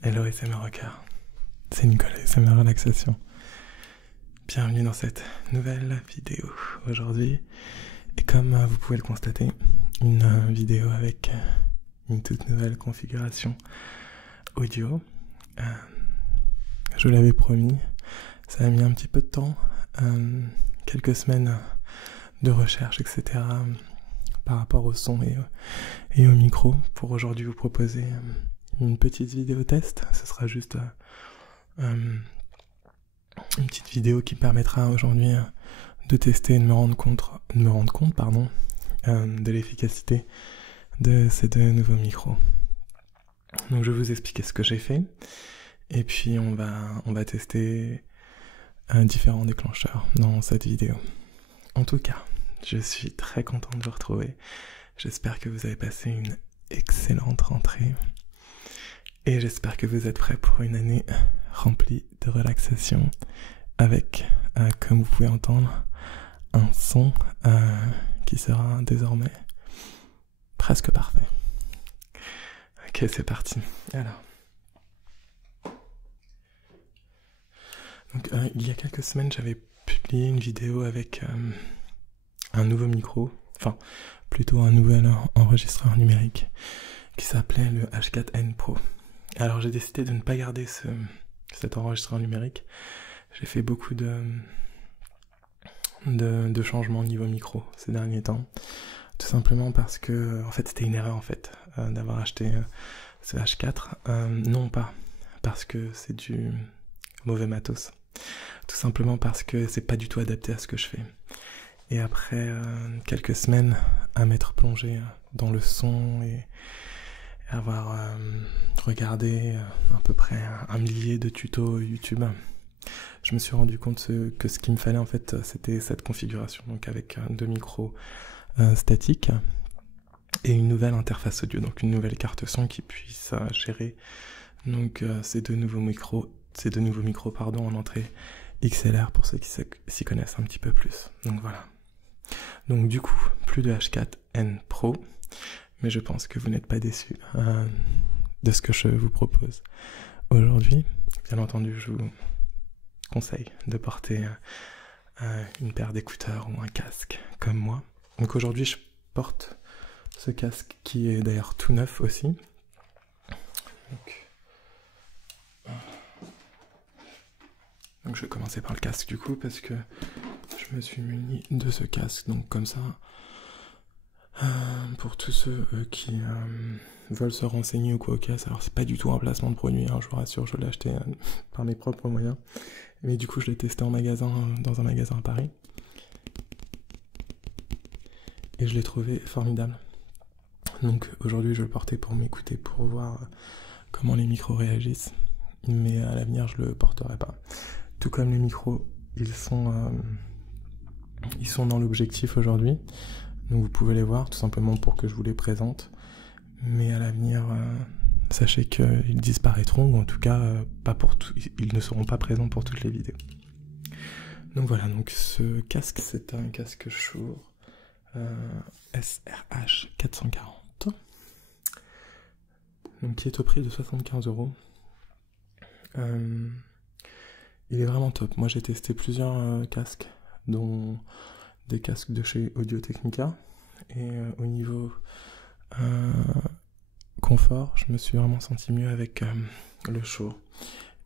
Hello SMR Rocker, c'est Nicolas, SMR Relaxation. Bienvenue dans cette nouvelle vidéo aujourd'hui. Et comme vous pouvez le constater, une vidéo avec une toute nouvelle configuration audio. Je vous l'avais promis, ça a mis un petit peu de temps, quelques semaines de recherche, etc. par rapport au son et au micro pour aujourd'hui vous proposer une petite vidéo test. Ce sera juste une petite vidéo qui permettra aujourd'hui de tester et de me rendre compte de l'efficacité de ces deux nouveaux micros. Donc je vais vous expliquer ce que j'ai fait et puis on va tester différents déclencheurs dans cette vidéo. En tout cas, je suis très content de vous retrouver. J'espère que vous avez passé une excellente rentrée. Et j'espère que vous êtes prêts pour une année remplie de relaxation avec, comme vous pouvez entendre, un son qui sera désormais presque parfait. Ok, c'est parti. Alors. Donc, il y a quelques semaines, j'avais publié une vidéo avec un nouveau micro, enfin, plutôt un nouvel enregistreur numérique qui s'appelait le H4N Pro. Alors j'ai décidé de ne pas garder cet enregistreur numérique. J'ai fait beaucoup de changements au niveau micro ces derniers temps. Tout simplement parce que en fait c'était une erreur d'avoir acheté ce H4. Non pas parce que c'est du mauvais matos. Tout simplement parce que c'est pas du tout adapté à ce que je fais. Et après quelques semaines à m'être plongé dans le son et avoir regardé à peu près un millier de tutos YouTube, je me suis rendu compte que ce qu'il me fallait en fait c'était cette configuration, donc avec deux micros statiques et une nouvelle interface audio, donc une nouvelle carte son qui puisse gérer donc ces deux nouveaux micros en entrée XLR pour ceux qui s'y connaissent un petit peu plus. Donc voilà. Donc du coup, plus de H4N Pro. Mais je pense que vous n'êtes pas déçus de ce que je vous propose aujourd'hui. Bien entendu, je vous conseille de porter une paire d'écouteurs ou un casque comme moi. Donc aujourd'hui, je porte ce casque qui est d'ailleurs tout neuf aussi. Donc je vais commencer par le casque du coup parce que je me suis muni de ce casque. Donc comme ça... pour tous ceux qui veulent se renseigner ou quoi au cas, alors c'est pas du tout un placement de produit, hein, je vous rassure, je l'ai acheté par mes propres moyens. Mais du coup je l'ai testé en magasin, dans un magasin à Paris. Et je l'ai trouvé formidable. Donc aujourd'hui je vais le porter pour m'écouter, pour voir comment les micros réagissent. Mais à l'avenir je le porterai pas. Tout comme les micros, ils sont dans l'objectif aujourd'hui. Donc vous pouvez les voir tout simplement pour que je vous les présente. Mais à l'avenir, sachez qu'ils disparaîtront, ou en tout cas, ils ne seront pas présents pour toutes les vidéos. Donc voilà, donc ce casque, c'est un casque Shure SRH 440. Donc qui est au prix de 75 €. Il est vraiment top. Moi j'ai testé plusieurs casques, dont des casques de chez Audio-Technica, et au niveau confort, je me suis vraiment senti mieux avec le Shure,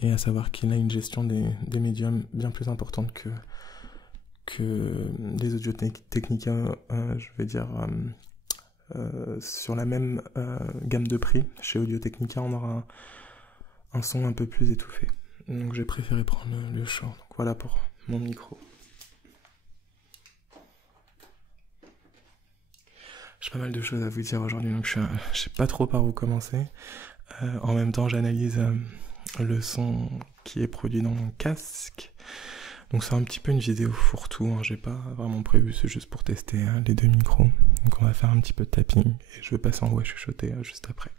et à savoir qu'il a une gestion des médiums bien plus importante que les Audio-Technica, je vais dire sur la même gamme de prix. Chez Audio-Technica on aura un son un peu plus étouffé, donc j'ai préféré prendre le Shure. Donc voilà pour mon micro. J'ai pas mal de choses à vous dire aujourd'hui, donc je sais pas trop par où commencer. En même temps, j'analyse le son qui est produit dans mon casque. Donc c'est un petit peu une vidéo fourre-tout, hein. J'ai pas vraiment prévu, c'est juste pour tester les deux micros. Donc on va faire un petit peu de tapping et je vais passer en voix chuchotée juste après.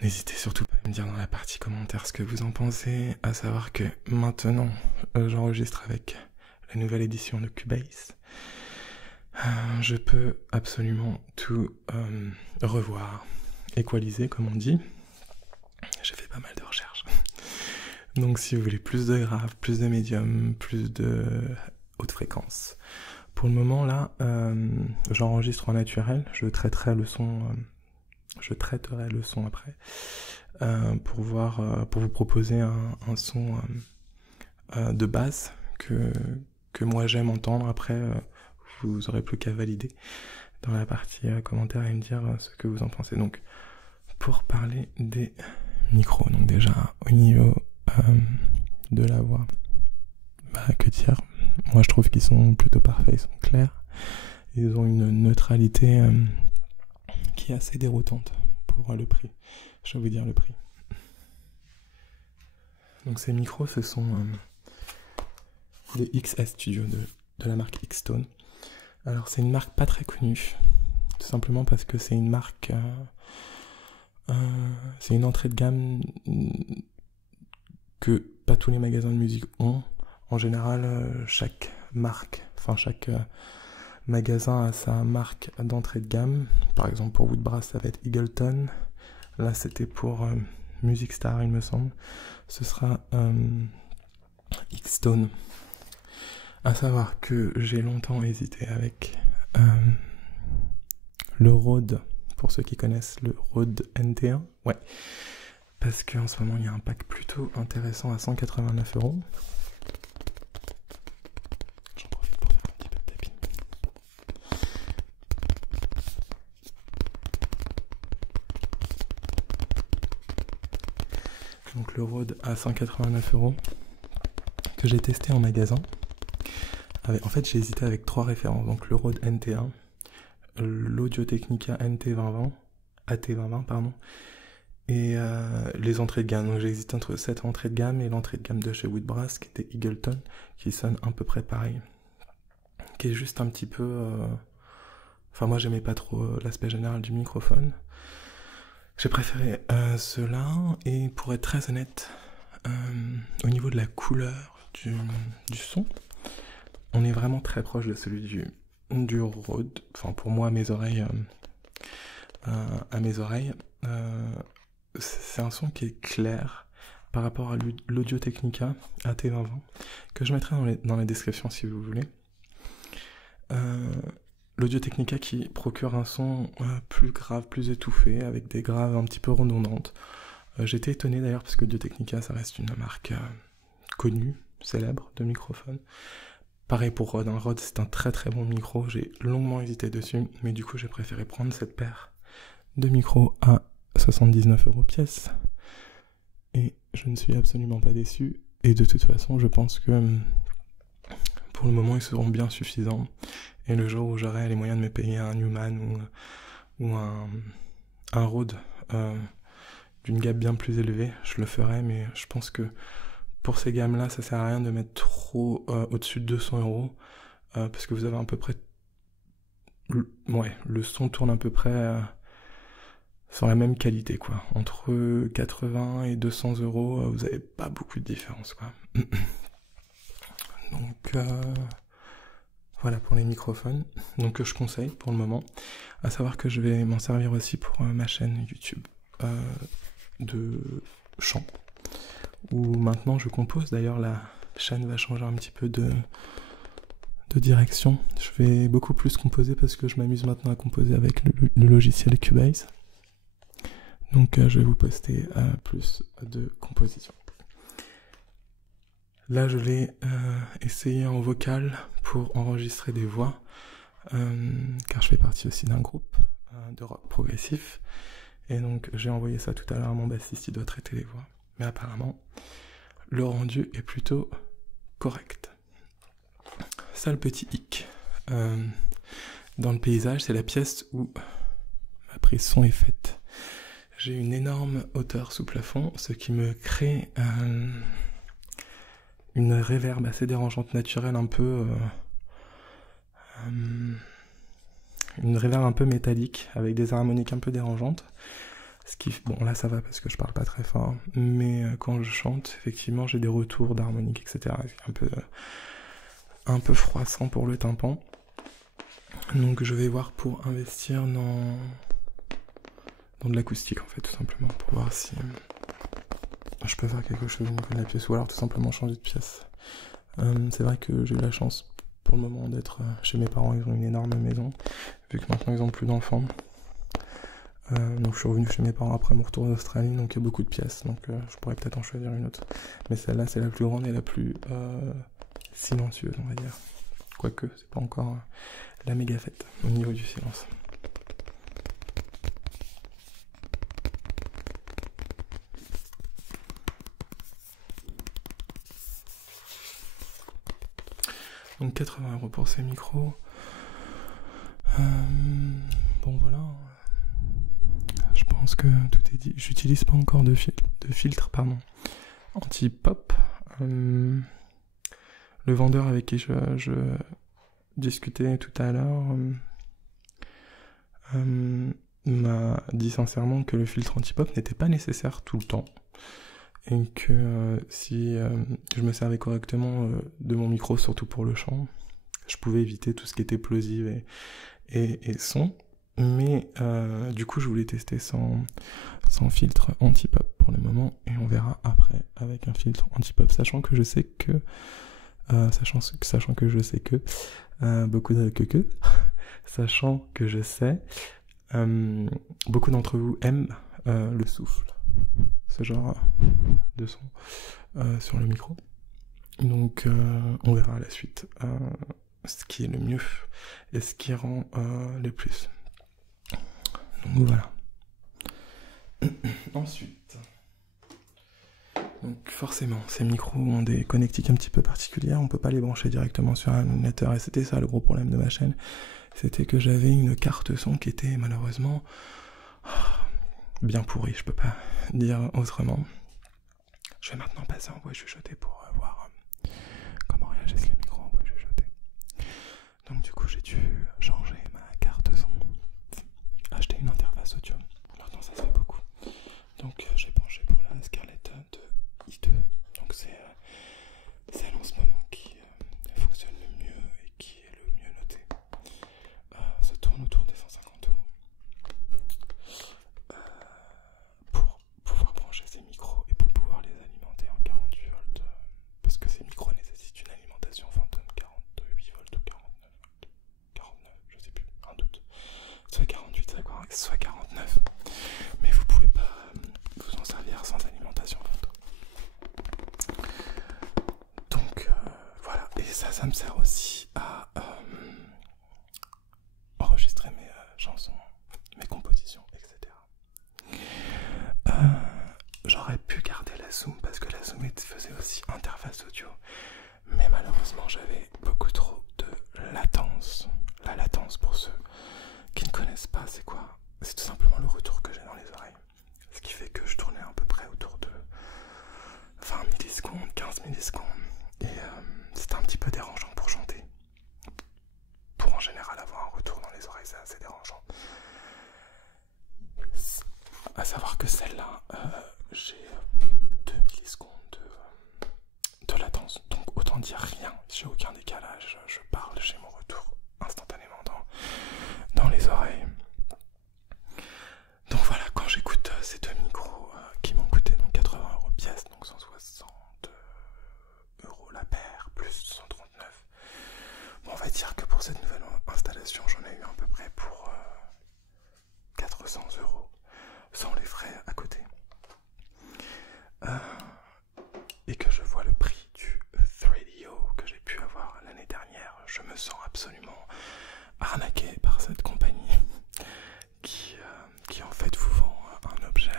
N'hésitez surtout pas à me dire dans la partie commentaire ce que vous en pensez, à savoir que maintenant j'enregistre avec la nouvelle édition de Cubase. Je peux absolument tout revoir, équaliser comme on dit, pas mal de recherches. Donc si vous voulez plus de grave, plus de médium, plus de haute fréquence. Pour le moment là, j'enregistre en naturel, je traiterai le son après, pour vous proposer un son de base que moi j'aime entendre. Après, vous aurez plus qu'à valider dans la partie commentaires et me dire ce que vous en pensez. Donc, pour parler des micros, donc déjà au niveau de la voix, que dire, moi je trouve qu'ils sont plutôt parfaits, ils sont clairs, ils ont une neutralité qui est assez déroutante pour le prix. Je vais vous dire le prix. Donc ces micros, ce sont les XS Studio de la marque Xtone. Alors c'est une marque pas très connue, tout simplement parce que c'est une marque, c'est une entrée de gamme que pas tous les magasins de musique ont. En général, chaque magasin a sa marque d'entrée de gamme. Par exemple pour Woodbrass ça va être Eagleton. Là c'était pour Music Star il me semble. Ce sera Xtone. À savoir que j'ai longtemps hésité avec le Rode, pour ceux qui connaissent le Rode NT1. Ouais, parce qu'en ce moment il y a un pack plutôt intéressant à 189 €. J'en profite pour faire un petit peu de tapping. Donc le Rode à 189 €, que j'ai testé en magasin. En fait, j'ai hésité avec 3 références. Donc le Rode NT1, l'Audio-Technica AT2020, pardon, et les entrées de gamme. Donc j'ai hésité entre cette entrée de gamme et l'entrée de gamme de chez Woodbrass, qui était Eagleton, qui sonne à peu près pareil, qui est juste un petit peu... Enfin moi j'aimais pas trop l'aspect général du microphone. J'ai préféré ceux-là, et pour être très honnête, au niveau de la couleur du son, on est vraiment très proche de celui du Rode. Enfin pour moi, à mes oreilles, c'est un son qui est clair par rapport à l'Audio-Technica AT2020, que je mettrai dans les descriptions si vous voulez. L'Audio-Technica qui procure un son plus grave, plus étouffé, avec des graves un petit peu redondantes. J'étais étonné d'ailleurs parce que Audio-Technica ça reste une marque connue, célèbre de microphone. Pareil pour Rode, Rode c'est un très très bon micro, j'ai longuement hésité dessus, mais du coup j'ai préféré prendre cette paire de micros à 79 € pièce, et je ne suis absolument pas déçu, et de toute façon je pense que pour le moment ils seront bien suffisants, et le jour où j'aurai les moyens de me payer un Newman ou un Rode d'une gamme bien plus élevée, je le ferai, mais je pense que pour ces gammes-là, ça sert à rien de mettre trop au-dessus de 200 €, parce que vous avez à peu près... le son tourne à peu près sur la même qualité, quoi. Entre 80 et 200 €, vous avez pas beaucoup de différence, quoi. Donc, voilà pour les microphones. Donc, je conseille pour le moment. À savoir que je vais m'en servir aussi pour ma chaîne YouTube de chant, où maintenant je compose. D'ailleurs la chaîne va changer un petit peu de direction. Je vais beaucoup plus composer parce que je m'amuse maintenant à composer avec le logiciel Cubase. Donc je vais vous poster plus de composition. Là je l'ai essayé en vocal pour enregistrer des voix, car je fais partie aussi d'un groupe de rock progressif, et donc j'ai envoyé ça tout à l'heure à mon bassiste, il doit traiter les voix. Mais apparemment, le rendu est plutôt correct. Ça, le petit hic dans le paysage, c'est la pièce où ma prise son est faite. J'ai une énorme hauteur sous plafond, ce qui me crée une réverb assez dérangeante naturelle, un peu... une réverb un peu métallique, avec des harmoniques un peu dérangeantes. Ce qui, bon là ça va parce que je parle pas très fort, mais quand je chante, effectivement j'ai des retours d'harmonique, etc. C'est un peu froissant pour le tympan. Donc je vais voir pour investir dans de l'acoustique en fait, tout simplement, pour voir si je peux faire quelque chose au niveau de la pièce, ou alors tout simplement changer de pièce. C'est vrai que j'ai eu la chance pour le moment d'être chez mes parents, ils ont une énorme maison, vu que maintenant ils ont plus d'enfants. Donc je suis revenu chez mes parents après mon retour d'Australie, donc il y a beaucoup de pièces, donc je pourrais peut-être en choisir une autre. Mais celle-là c'est la plus grande et la plus silencieuse, on va dire. Quoique, c'est pas encore la méga fête au niveau du silence. Donc 80 € pour ces micros. Bon voilà. Je pense que tout est dit. J'utilise pas encore de filtre anti-pop. Le vendeur avec qui je discutais tout à l'heure m'a dit sincèrement que le filtre anti-pop n'était pas nécessaire tout le temps. Et que si je me servais correctement de mon micro, surtout pour le chant, je pouvais éviter tout ce qui était plosive et son. Mais du coup, je voulais tester sans filtre anti-pop pour le moment, et on verra après avec un filtre anti-pop, sachant que je sais que beaucoup de sachant que je sais beaucoup d'entre vous aiment le souffle, ce genre de son sur le micro. Donc on verra à la suite ce qui est le mieux et ce qui rend le plus. Donc voilà. Ensuite, donc forcément, ces micros ont des connectiques un petit peu particulières, on peut pas les brancher directement sur un ordinateur, et c'était ça le gros problème de ma chaîne, c'était que j'avais une carte son qui était malheureusement bien pourrie, je peux pas dire autrement. Je vais maintenant passer en voix chuchotée pour voir comment réagissent les micros en voix chuchotée. Donc du coup j'ai dû changer ma carte son, acheter une interface audio. Maintenant ça se fait beaucoup. Donc j'ai penché pour la Scarlett de i2. Donc c'est celle en ce moment qui fonctionne le mieux et qui est le mieux notée. Ça tourne autour des 150 €. Pour pouvoir brancher ces micros et pour pouvoir les alimenter en 48 volts. Parce que ces micros nécessitent une alimentation fantôme 48 volts ou 49 volts. 49, je sais plus, un doute. Soit 48, soit 49. Mais vous pouvez pas vous en servir sans alimentation fantôme. Donc voilà, et ça me sert aussi à enregistrer mes chansons, mes compositions, etc. J'aurais pu garder la Zoom parce que la Zoom faisait aussi interface audio, mais malheureusement j'avais beaucoup trop de latence. La latence, pour ceux qui ne connaissent pas, c'est quoi? C'est tout simplement le retour que j'ai dans les oreilles. Ce qui fait que je tournais à peu près autour de 20 millisecondes, 15 millisecondes. Et c'était un petit peu dérangeant pour chanter. Pour en général avoir un retour dans les oreilles, c'est assez dérangeant. À savoir que celle-là, j'ai 2 millisecondes de latence. Donc autant dire rien, j'ai aucun décalage. Je parle, j'ai mon retour instantanément dans les oreilles. Donc voilà, quand j'écoute ces deux micros qui m'ont coûté donc 80 € pièce, donc 160 € la paire, plus 139. Bon, on va dire que pour cette nouvelle installation, j'en ai eu à peu près pour 400 €, sans les frais à côté. Et que je vois le prix du 3DO que j'ai pu avoir l'année dernière, je me sens absolument arnaqué par cette compagnie qui en fait vous vend un objet,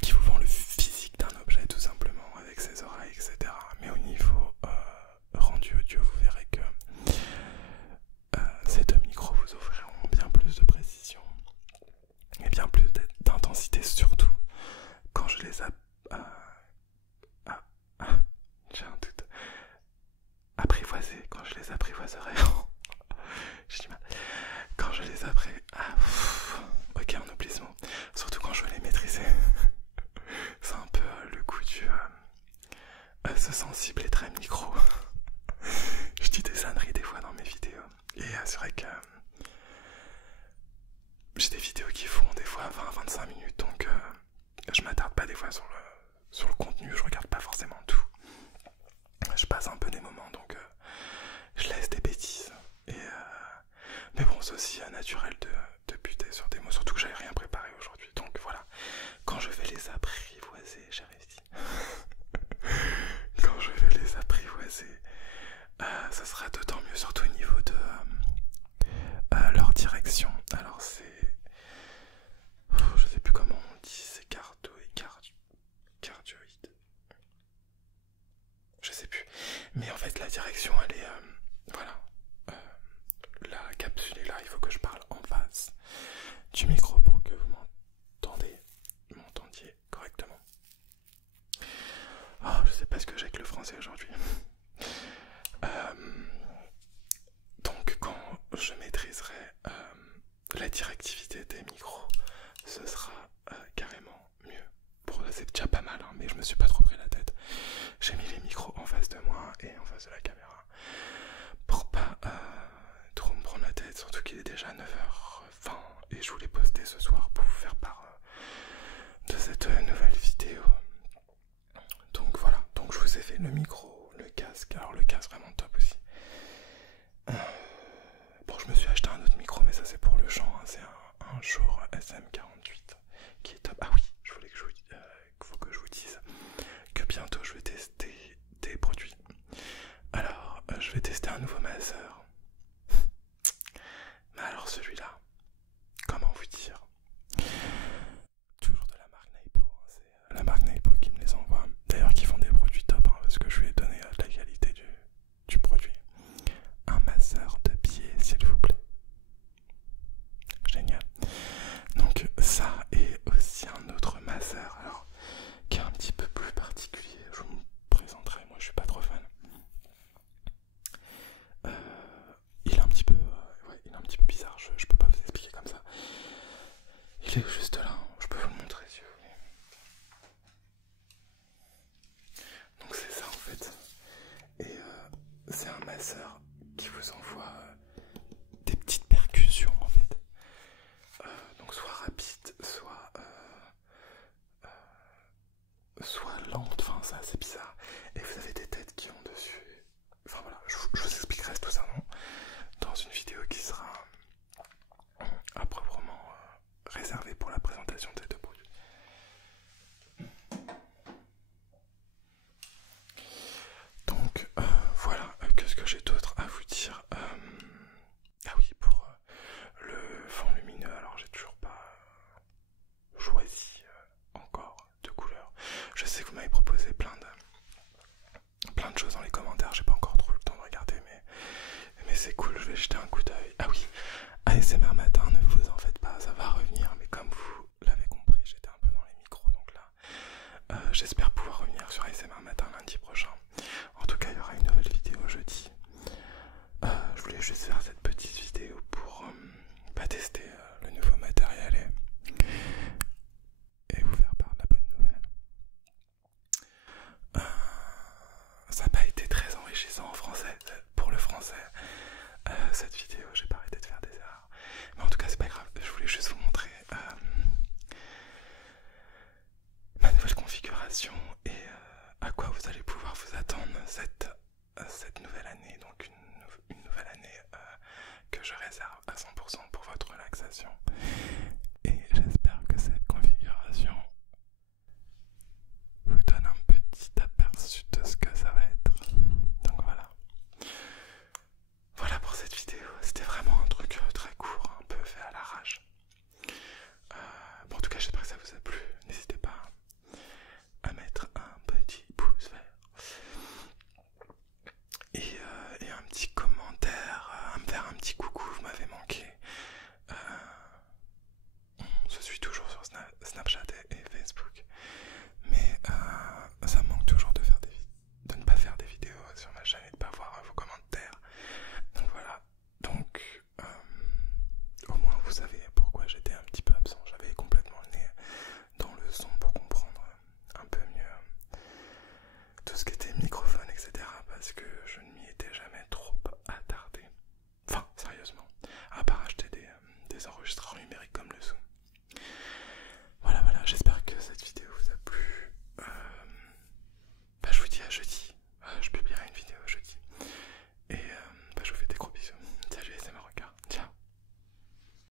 qui vous vend le physique d'un objet tout simplement, avec ses oreilles, etc. Mais au niveau rendu audio, vous verrez que ces deux micros vous offriront bien plus de précision et bien plus d'intensité, surtout quand je les j'ai un doute. Apprivoiser, quand je les apprivoiserai. J'ai du mal. Quand je les ok, on oublie ce mot. Surtout quand je veux les maîtriser. C'est un peu le goût du ce sensible et très micro. Je dis des âneries des fois dans mes vidéos. Et c'est vrai que j'ai des vidéos qui font des fois 20-25 minutes, donc je m'attarde direction elle est voilà, la capsule est là, il faut que je parle en face du micro pour que vous m'entendiez correctement. Oh, je sais pas ce que j'ai avec le français aujourd'hui. Donc quand je maîtriserai la directivité des micros, ce sera carrément mieux. Bon, là c'est déjà pas mal, hein, mais je me suis pas trop pris la tête. J'ai mis les micros en face de moi et en face de la caméra pour pas trop me prendre la tête, surtout qu'il est déjà 9h20 et je voulais poster ce soir pour vous faire part de cette nouvelle vidéo. Donc voilà, donc je vous ai fait le micro, le casque, alors le casque vraiment top aussi. Bon, je me suis acheté un autre micro, mais ça c'est pour le chant, hein. C'est un Shure SM48 qui est top. Ah oui, je voulais que faut que je vous dise que bientôt je vais tester des produits. Alors, je vais tester un nouveau master. Mais alors celui-là, comment vous dire? Toujours de la marque Naipo, hein. C'est la marque Naipo qui me les envoie. D'ailleurs, qui font des produits top, hein, parce que je lui ai donné la qualité du produit. Un masseur de pied, s'il vous plaît. Génial. Donc ça et aussi un autre masseur, alors qui est un petit peu plus particulier. Je vous présenterai. Moi, je suis pas trop fan. Il est un petit peu, il est un petit peu bizarre. Je peux pas vous expliquer comme ça. Il est juste là. Je peux vous le montrer si vous voulez. Donc c'est ça en fait. Et c'est un masseur qui vous envoie des petites percussions en fait. Donc soit rapide, soit lente, enfin c'est assez bizarre. Et vous avez des têtes qui vont dessus. Enfin voilà, je vous expliquerai tout ça dans une vidéo qui sera proprement réservée pour la présentation de ces deux produits. Donc voilà, qu'est-ce que j'ai d'autre à vous dire? Ah oui, pour le fond lumineux, alors j'ai toujours pas choisi encore de couleurs. Je sais que vous m'avez proposé plein de choses dans les commentaires, j'ai pas encore trop le temps de regarder, mais c'est cool, je vais jeter un coup d'œil. Ah oui, ASMR matin, ne vous en faites pas, ça va revenir, mais comme vous l'avez compris, j'étais un peu dans les micros, donc là, j'espère pouvoir revenir sur ASMR matin lundi prochain. En tout cas, il y aura une nouvelle vidéo jeudi. Je voulais juste faire cette petite vidéo pour tester le nouveau matériel et vous faire part de la bonne nouvelle. Ça n'a pas été très enrichissant en français, pour le français. Cette vidéo, j'ai pas arrêté de faire des erreurs. Mais en tout cas, c'est pas grave, je voulais juste vous montrer ma nouvelle configuration et à quoi vous allez pouvoir vous attendre cette nouvelle année. Donc une nouvelle année que je réserve à 100% pour votre relaxation